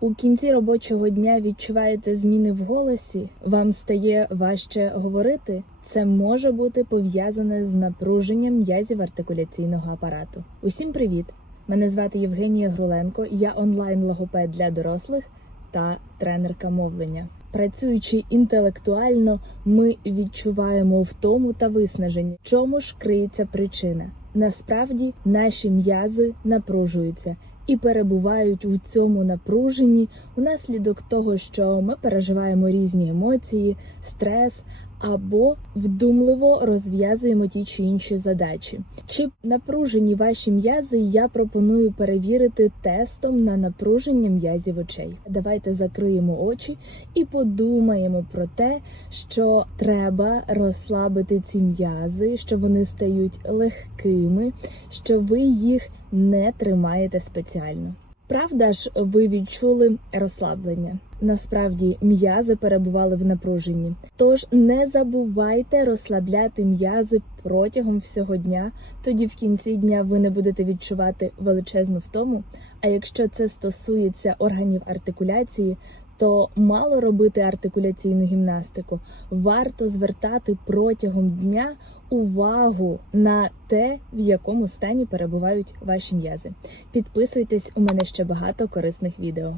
У кінці робочого дня відчуваєте зміни в голосі, вам стає важче говорити. Це може бути пов'язане з напруженням м'язів артикуляційного апарату. Усім привіт! Мене звати Євгенія Груленко. Я онлайн-логопед для дорослих та тренерка мовлення. Працюючи інтелектуально, ми відчуваємо втому та виснаження. Чому ж криється причина? Насправді наші м'язи напружуються і перебувають у цьому напруженні унаслідок того, що ми переживаємо різні емоції, стрес або вдумливо розв'язуємо ті чи інші задачі. Чи напружені ваші м'язи, я пропоную перевірити тестом на напруження м'язів очей. Давайте закриємо очі і подумаємо про те, що треба розслабити ці м'язи, що вони стають легкими, що ви їх не тримаєте спеціально. Правда ж, ви відчули розслаблення. Насправді м'язи перебували в напруженні. Тож не забувайте розслабляти м'язи протягом всього дня. Тоді в кінці дня ви не будете відчувати величезну втому. А якщо це стосується органів артикуляції, то мало робити артикуляційну гімнастику. Варто звертати протягом дня увагу на те, в якому стані перебувають ваші м'язи. Підписуйтесь, у мене ще багато корисних відео.